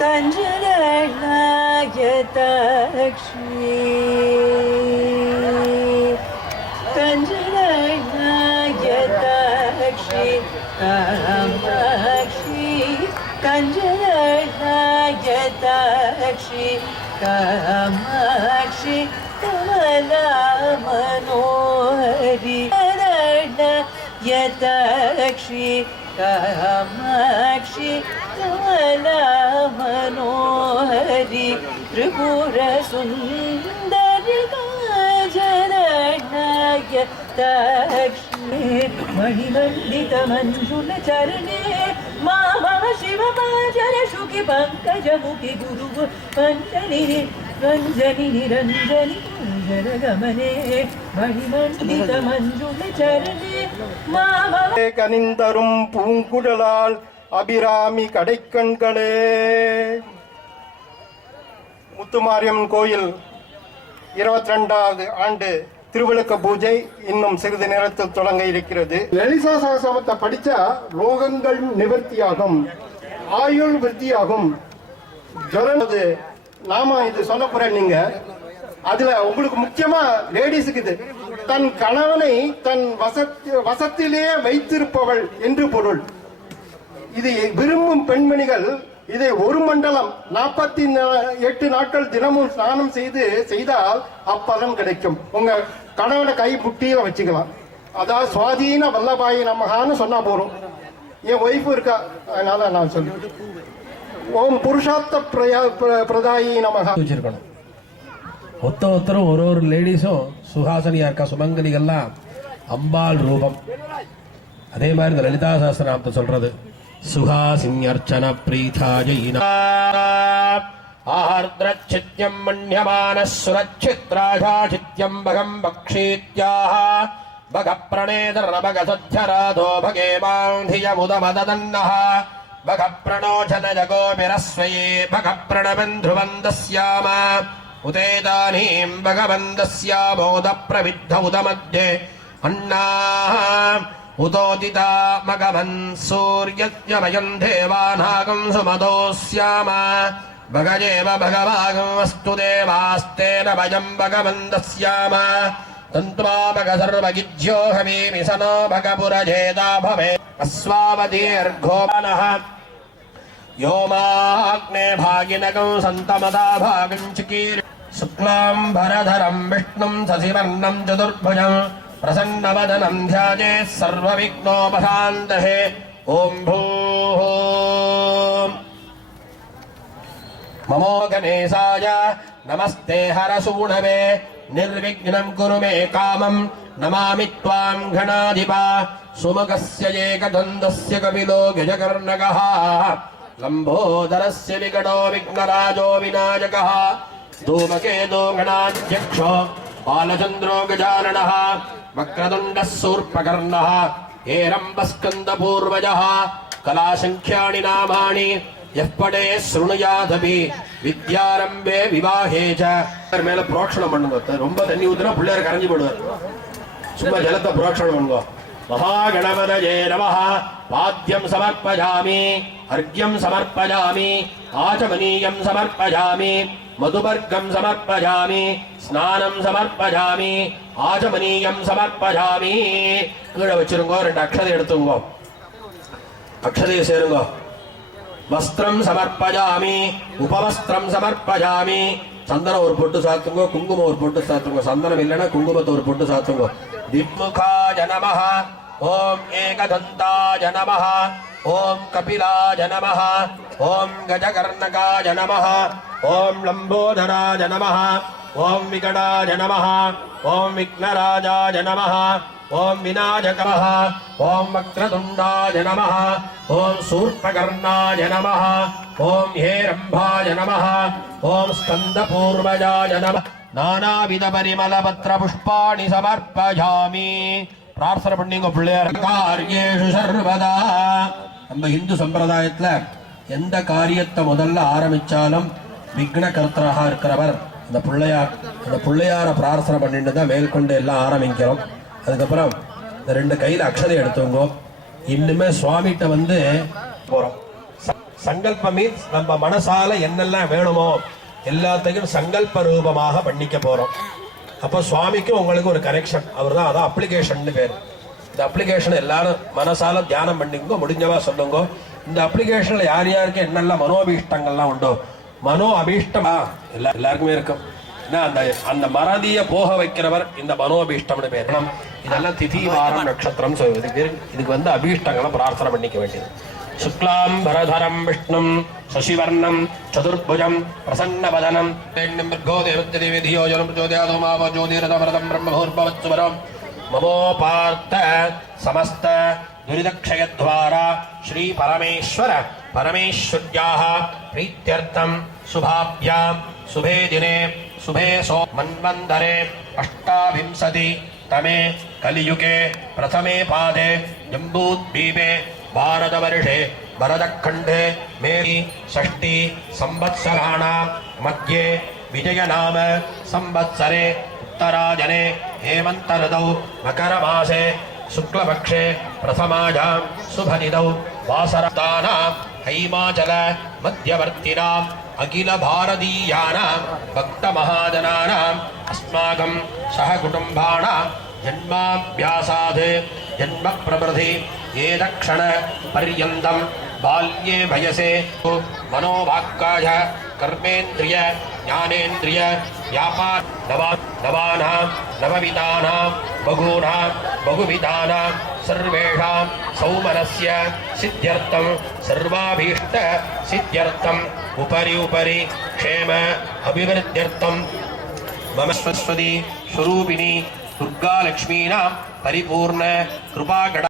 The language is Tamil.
கஞ்சனயதக்ஷி கஞ்சனயதக்ஷி காமாட்சி கஞ்சனயதக்ஷி காமாட்சி கமலா மனோஹரி யதக்ஷி காமாட்சி கமலா மனோஹரி திரிபுர சுந்தரி காஞ்சனயதக்ஷி மணிமண்டித மஞ்சுள சரணே மாமா சிவ பாஜர சுகி பங்கஜ முகி குரு பஞ்சனி ரஞ்சனி நிரஞ்சனி ஜனகமனே மணிமண்டித மஞ்சுள சரணே மாமா கனிந்தரும் பூங்குழலால் அபிராமி கடைக்கண்களே. முத்துமாரியம்மன் கோயில் 22வது ஆண்டு திருவிளக்க பூஜை இன்னும் சிறிது நேரத்தில் தொடங்க இருக்கிறது. லலிதா சகஸ்ரநாமத்தை படிச்சா ரோகங்கள் நிவர்த்தியாகும், ஆயுள் விருத்தியாகும். ஜுரம் நாம இது சொல்ல போறேன். நீங்க அதுல உங்களுக்கு முக்கியமா லேடிஸுக்கு இது தன் கணவனை தன் வசத்திலேயே வைத்திருப்பவள் என்று பொருள். இது விரும்பும் பெண்மணிகள் இதை ஒரு மண்டலம் 48 நாட்கள் தினமும் ஸ்நானம் செய்தால் அப்பலன் கிடைக்கும். உங்க கணவனை கை புட்டியில வச்சுக்கலாம். அதாவது சுவாதீன வல்லபாயி நமகான்னு சொன்னா போறோம். என் ஒய்ஃபு இருக்கா, அதனால நான் சொல்றேன். ஓம் புருஷார்த்த பிரதாயி நமகா வச்சிருக்கணும். ஒருத்தரும் ஒரு லேடிஸும் சுஹாசனியா இருக்கா, சுமங்கலிகள்லாம் அம்பாள் ரூபம். அதே மாதிரி இந்த லலிதா சஹஸ்ரநாமத்தை சொல்றது சுஹாசின்யர்ச்சன பிரீதாஜயினா ஆர்த்ரச்சித்யம் மன்யமானः சுரச்சித்ராஜாச்சித்யம் பகம் பக்ஷீத்யாஹ பக பிரணேதர பக சத்யராதோ பகே மாந்தியமுதமததன்னஹ பக பிரணோஜன ஜகோபிரஸ்வயே பக பிரணபந்த்ருவந்தஸ்யாம உதேதானீம் பகவந்தஸ்யாமோத பிரவித்த உதமத்யே அன்னாஹ உதோதிதா மகவன் சூர்யஸ்ய வயம் தேவாநாகம் சுமதோஸ்யாம பகஜேவ பகவாகம் வஸ்து தேவாஸ்தேன வயம் பகவந்தஸ்யாம தந்த்வா பக சர்வகிஜ்யோ ஹமீமி சனோ பகபுரஜேதா பவே அஸ்வாவதீர்கோமனஹ யோமாக்னே பாகினகம் சந்தமதா பாகம் சிகீர் சுக்லாம் பரதரம் விஷ்ணும் சசிவர்ணம் சதுர்புஜம் பிரசன்னவதனம் த்யாஜே சர்வவிக்னோபசாந்தஹே. ஓம் பூः நமோ கணேசாய நமஸ்தே ஹரசூணவே நிர்விக்னம் குரு மே காமம் நமாமி த்வாம் கணாதிபா சுமுகஸ்ய ஏகதந்தஸ்ய கபிலோ கஜகர்ணகः லம்போதரஸ்ய விகடோ விக்னராஜோ விநாயகः धूमकेतो गणाध्यक्षो बालचन्द्रो गजाननः वक्रतुण्डः शूर्पकर्णः हेरम्बस्कन्दपूर्वजः कलासङ्ख्यानि नामानि यः पठे शृणुयादपि विद्यारम्भे विवाहे च மேல புரோக்ஷணம் பண்ணுங்க. ரொம்ப தண்ணி ஊத்துனா பிள்ளையார் கரைஞ்சு போடுவார். சும்மா ஜலத்தை புரோக்ஷணம் பண்ணுங்க. महागणपतये नमः. पाद्यं समर्पयामि, अर्घ्यं समर्पयामि, आचमनीयं समर्पयामि, मधुवर्गं समर्पयामि, स्नानं समर्पयामि, आचमनीयं समर्पयामि. கீழே வச்சிருங்கோ. 2 அக்ஷதை எடுத்துங்கோ. அக்ஷதையை சேருங்கோ. வஸ்திரம் சமர்ப்பயாமி, உபவஸ்திரம் சமர்ப்பயாமி. சந்தனம் ஒரு பொட்டு சாத்துங்கோ, குங்குமம் ஒரு பொட்டு சாத்துங்கோ. சந்தனம் இல்லைன்னா குங்குமத்தை ஒரு பொட்டு சாத்துங்கோ. திக்முகாய நமஹ. ஓம் ஏகதந்தாய நமஹ. ஓம் கபிலாய நமஹ. ஓம் கஜகர்ணகாய நமஹ. ஓம் லம்போதராய நமஹ. ஓம் விகடாய நமஹ. ஓம் விக்னராஜாய நமஹ. ஓம் விநாயகமஹ. ஓம் வக்ரதுண்டாய நமஹ. ஓம் சூர்பகர்ணாய நமஹ. ஓம் ஹேரம்பாய நமஹ. ஓம் ஸ்கந்தபூர்வஜாய நமஹ. நானாவித பரிமள பத்ர புஷ்பாணி சமர்ப்பயாமி. பிரார்த்தனை பண்ணிங்க பிள்ளையார். காரியேஷு சர்வதா. நம்ம இந்து சம்பிரதாயத்துல எந்த காரியத்தை முதல்ல ஆரம்பிச்சாலும் விக்னகர்த்தராக இருக்கிறவர் இந்த பிள்ளையார். இந்த பிள்ளையார பிரார்த்தனை பண்ணிட்டு தான் மேற்கொண்டு எல்லாம் ஆரம்பிக்கிறோம். அதுக்கப்புறம் இந்த 2 கையில அக்ஷதை எடுத்துவங்க. இன்னுமே சுவாமிகிட்ட வந்து போறோம். சங்கல்பம் மீன்ஸ் நம்ம மனசால என்னெல்லாம் வேணுமோ எல்லாத்தையும் சங்கல்ப ரூபமாக பண்ணிக்க போறோம். அப்போ சுவாமிக்கும் உங்களுக்கு ஒரு கனெக்ஷன். அவர் தான் அதான் அப்ளிகேஷன் பேர். இந்த அப்ளிகேஷன் எல்லாரும் மனசால தியானம் பண்ணிக்கோ, முடிஞ்சவா சொல்லுங்க. இந்த அப்ளிகேஷன்ல யார் யாருக்கு என்னெல்லாம் மனோபீஷ்டங்கள்லாம் உண்டோ, மனோ அபீஷ்டமா எல்லாருக்குமே இருக்கும். அந்த அந்த மறதியை போக வைக்கிறவர் இந்த மனோபீஷ்டம்னு பேர். இதெல்லாம் திதி வாரம் நட்சத்திரம் இதுக்கு வந்து அபீஷ்டங்களை பிரார்த்தனை பண்ணிக்க வேண்டியது. சுக்லாம் பரதரம் விஷ்ணும் சசிவர்ணம் சதுர்புஜம் பிரசன்னவதனம் பிரம்மபூர்பவத்சுவரம் மமோபார்த்த சமஸ்த துரிதக்ஷயத்வாரா ஸ்ரீ பரமேஸ்வர பரமேஸ்வர்யாः प्रीत्यर्थं शुभाभ्यां शुभे दिने शुभे सो मन्वन्तरे अष्टाविंशति तमे कलियुगे प्रथमे पादे जम्बूद्वीपे भारतवर्षे भरतखण्डे मेरी षष्ठी संवत्सराणां मध्ये विजयनाम संवत्सरे उत्तरायणे हेमन्तऋतौ मकरमासे शुक्लपक्षे प्रथमायां शुभनिधौ वासरतानां हिमाचल मध्यवर्तिनाम् अखिल भारतीयानां भक्तमहाजनानाम् अस्माकं सहकुटुम्बानां जन्माभ्यासात् जन्म प्रभृति एतक्षण पर्यन्तं बाल्ये वयसे मनोवाक्काय कर्मेन्द्रिय ज्ञानेन्द्रिय व्यापार नवानां नवविधानां बहूनां बहुविधानां सर्वेषां सौमनस्य सिद्ध्यर्थं सर्वाभीष्ट सिद्ध्यर्थम् उपरि उपरि क्षेम अभिवृद्ध्यर्थं मम सरस्वती स्वरूपिणी दुर्गा लक्ष्मीनां परिपूर्ण कृपाकटा